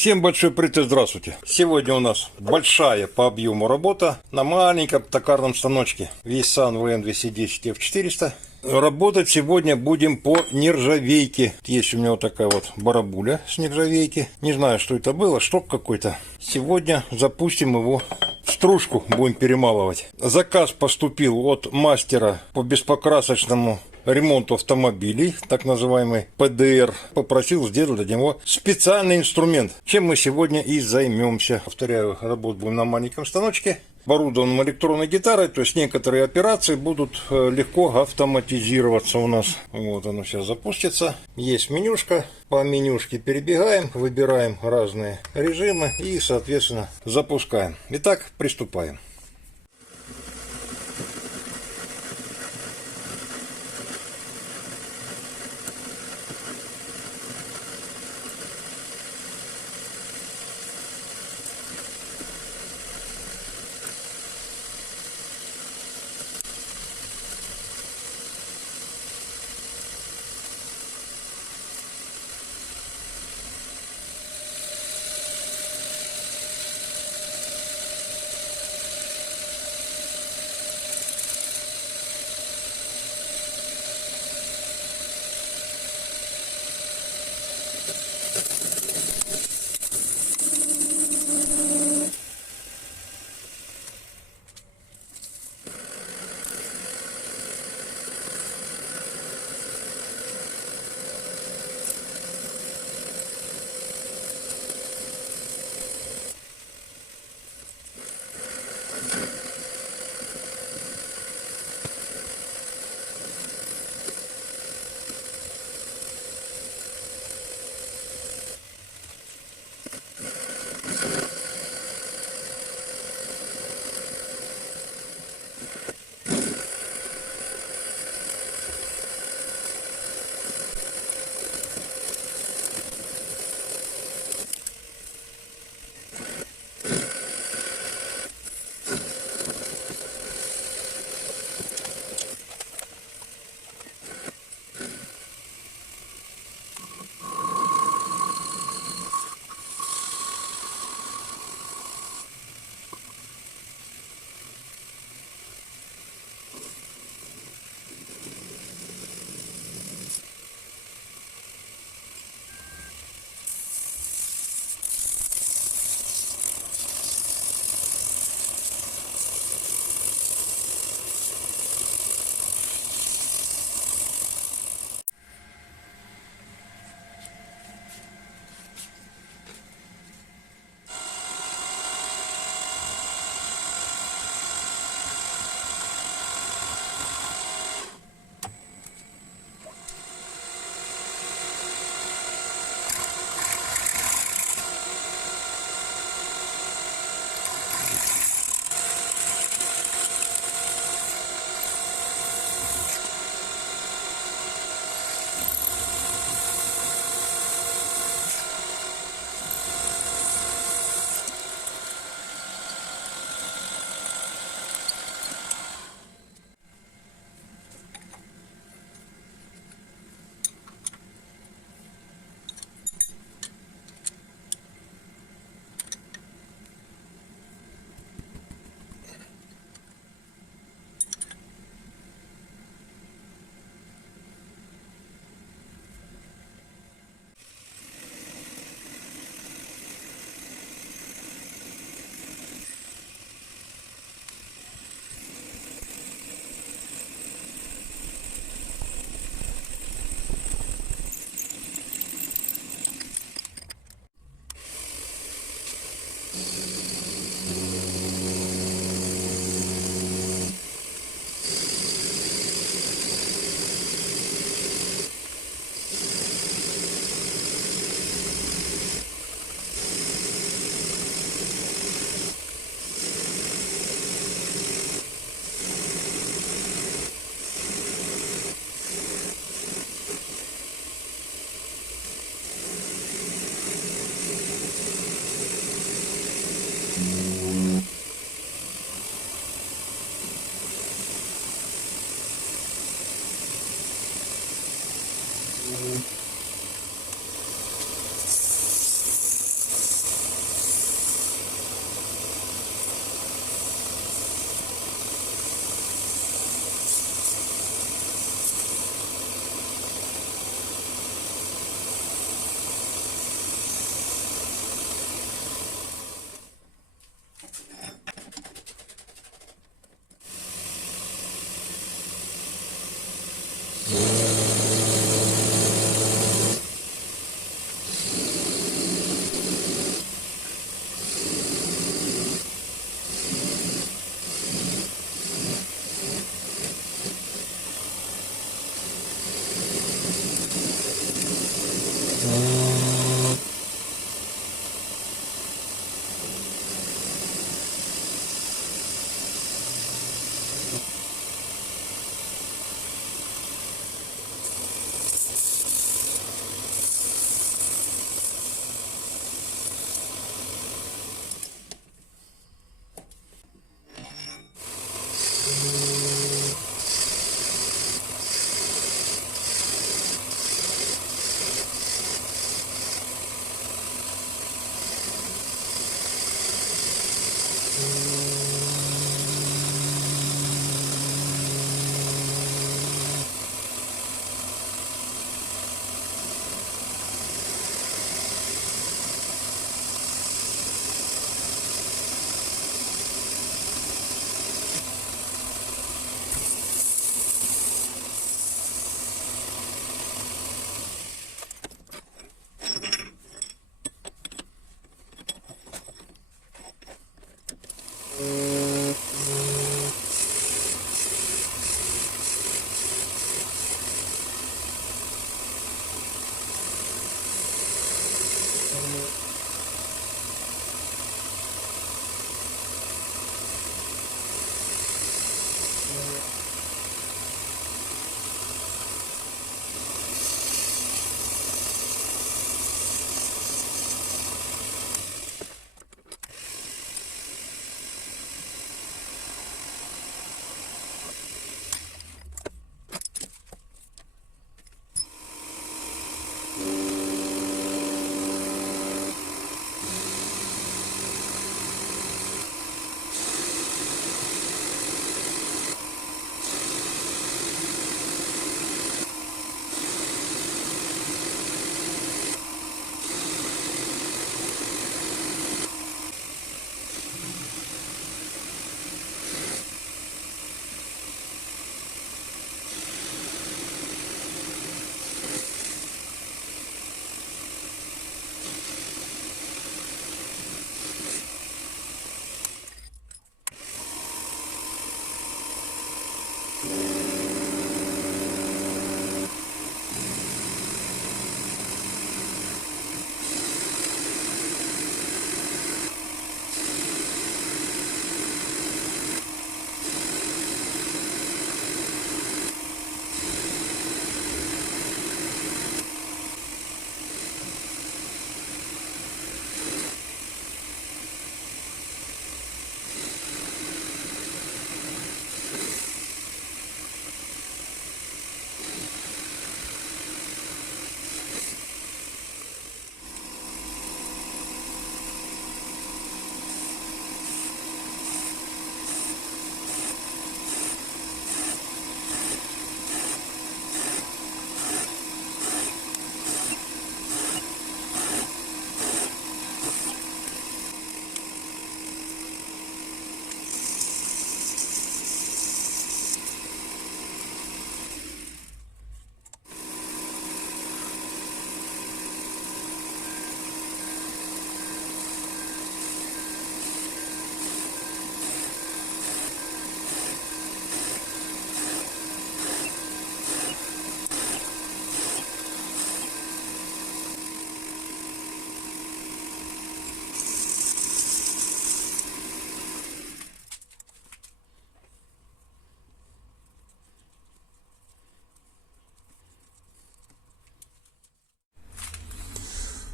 Всем большой привет и здравствуйте. Сегодня у нас большая по объему работа на маленьком токарном станочке Висан WM210F400. Работать сегодня будем по нержавейке. Есть у меня вот такая вот барабуля с нержавейки. Не знаю, что это было, шток какой-то. Сегодня запустим его в стружку, будем перемалывать. Заказ поступил от мастера по беспокрасочному ремонту автомобилей, так называемый ПДР. Попросил сделать для него специальный инструмент, чем мы сегодня и займемся. Повторяю, работать будем на маленьком станочке, оборудованном электронной гитарой, то есть некоторые операции будут легко автоматизироваться у нас. Вот оно сейчас запустится. Есть менюшка, по менюшке перебегаем, выбираем разные режимы и, соответственно, запускаем. Итак, приступаем.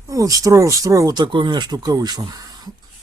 Вот строил вот такой у меня штука вышла.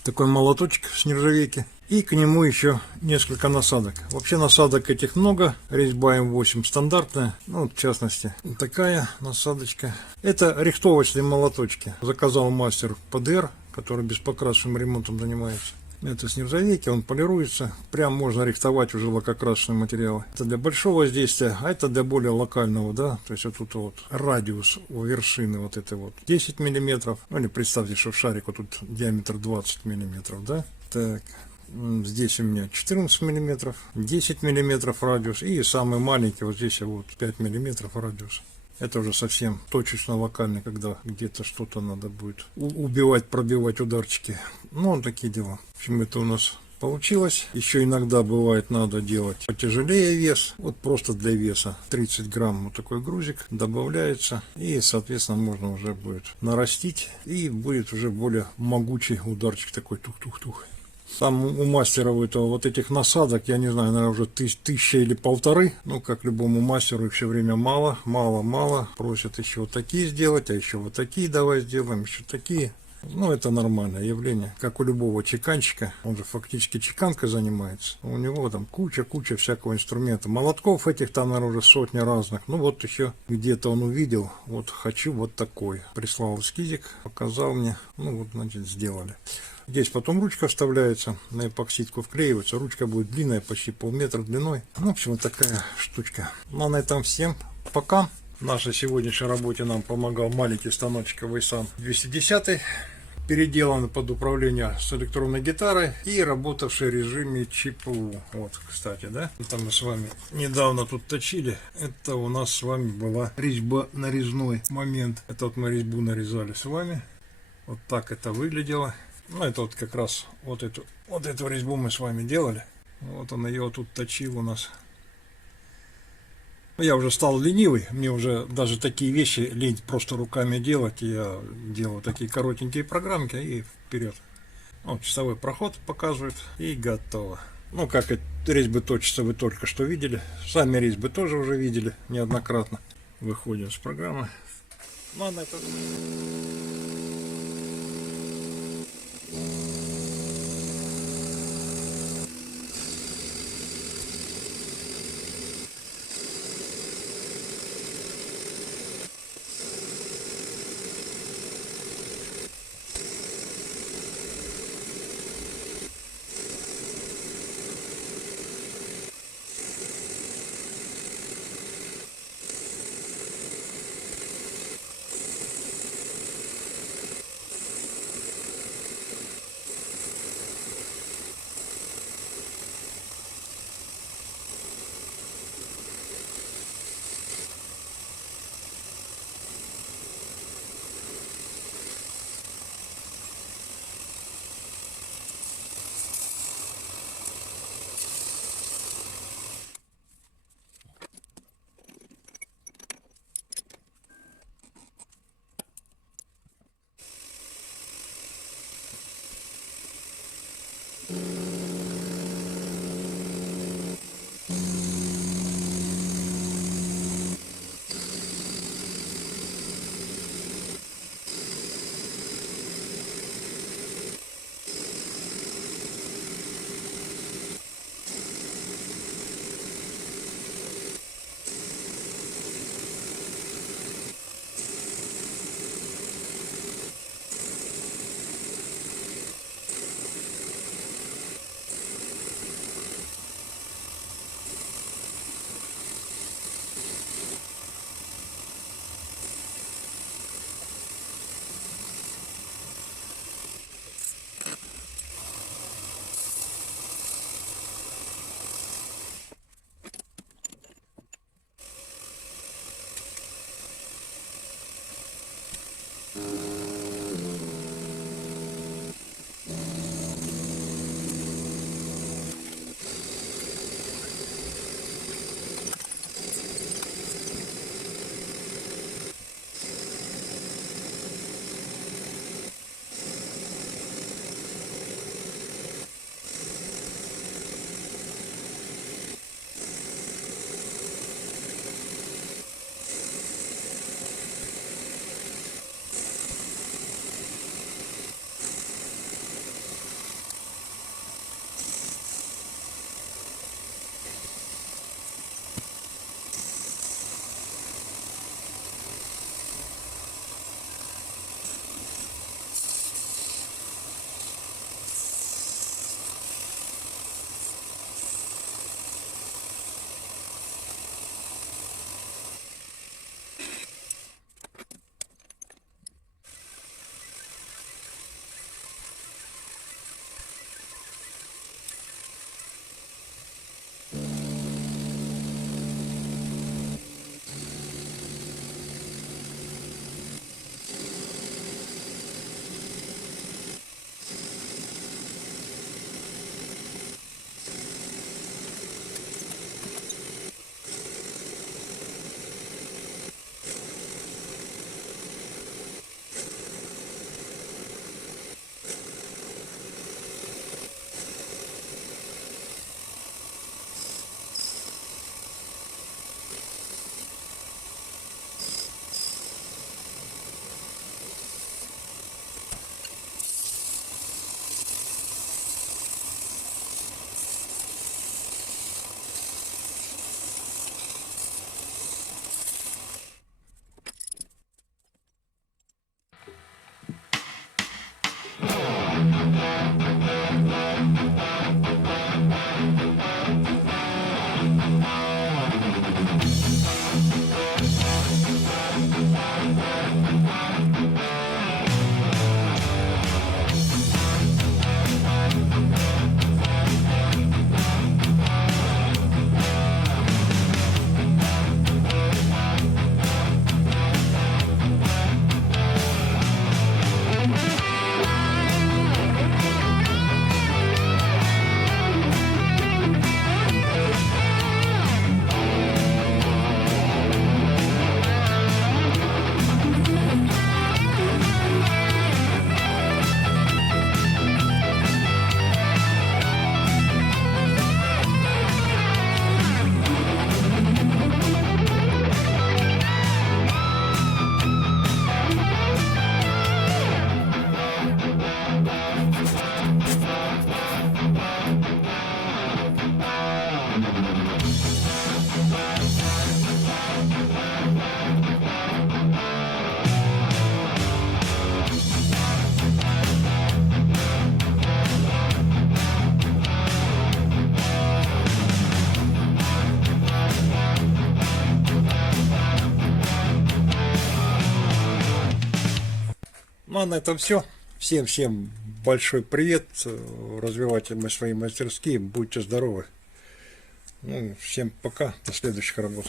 Такой молоточек с нержавейки. И к нему еще несколько насадок. Вообще насадок этих много. Резьба М8 стандартная. Ну, в частности, такая насадочка. Это рихтовочные молоточки. Заказал мастер ПДР, который беспокрасочным ремонтом занимается. Это с нержавейки, он полируется. Прям можно рихтовать уже лакокрасочные материалы. Это для большого воздействия, а это для более локального, да. То есть вот тут вот радиус у вершины вот это вот 10 миллиметров. Ну или представьте, что в шарику тут диаметр 20 миллиметров, да. Так, здесь у меня 14 миллиметров, 10 миллиметров радиус. И самый маленький вот здесь вот 5 миллиметров радиус. Это уже совсем точечно локально, когда где-то что-то надо будет убивать, пробивать ударчики. Ну, такие дела. В общем, это у нас получилось. Еще иногда бывает надо делать потяжелее вес. Вот просто для веса 30 грамм вот такой грузик добавляется. И, соответственно, можно уже будет нарастить. И будет уже более могучий ударчик такой тух-тух-тух. Там у мастера вот этих насадок, я не знаю, наверное, уже 1000 или 1500. Ну, как любому мастеру, их все время мало. Просят еще вот такие сделать, а еще вот такие давай сделаем, еще такие. Ну, это нормальное явление. Как у любого чеканщика, он же фактически чеканкой занимается. У него там куча всякого инструмента. Молотков этих там, наверное, уже сотни разных. Ну, вот еще где-то он увидел, вот хочу вот такой. Прислал эскизик, показал мне, ну, вот, значит, сделали. Здесь потом ручка вставляется, на эпоксидку вклеивается. Ручка будет длинная, почти полметра длиной. Ну, в общем, вот такая штучка. Ну, а на этом всем пока. В нашей сегодняшней работе нам помогал маленький станочек WM210, переделан под управление с электронной гитарой и работавший в режиме ЧПУ. Вот, кстати, да? Это мы с вами недавно тут точили. Это у нас с вами была резьба, нарезной момент. Это вот мы резьбу нарезали с вами. Вот так это выглядело. Ну, это вот как раз вот эту резьбу мы с вами делали. Вот он ее тут точил у нас. Я уже стал ленивый, мне уже даже такие вещи лень просто руками делать. Я делаю такие коротенькие программки и вперед. Вот, часовой проход показывает и готово. Ну, как резьбы точатся, вы только что видели. Сами резьбы тоже уже видели неоднократно. Выходим с программы. Ладно, это... а на этом все. Всем большой привет. Развивайте свои мастерские. Будьте здоровы. Ну, всем пока. До следующих работ.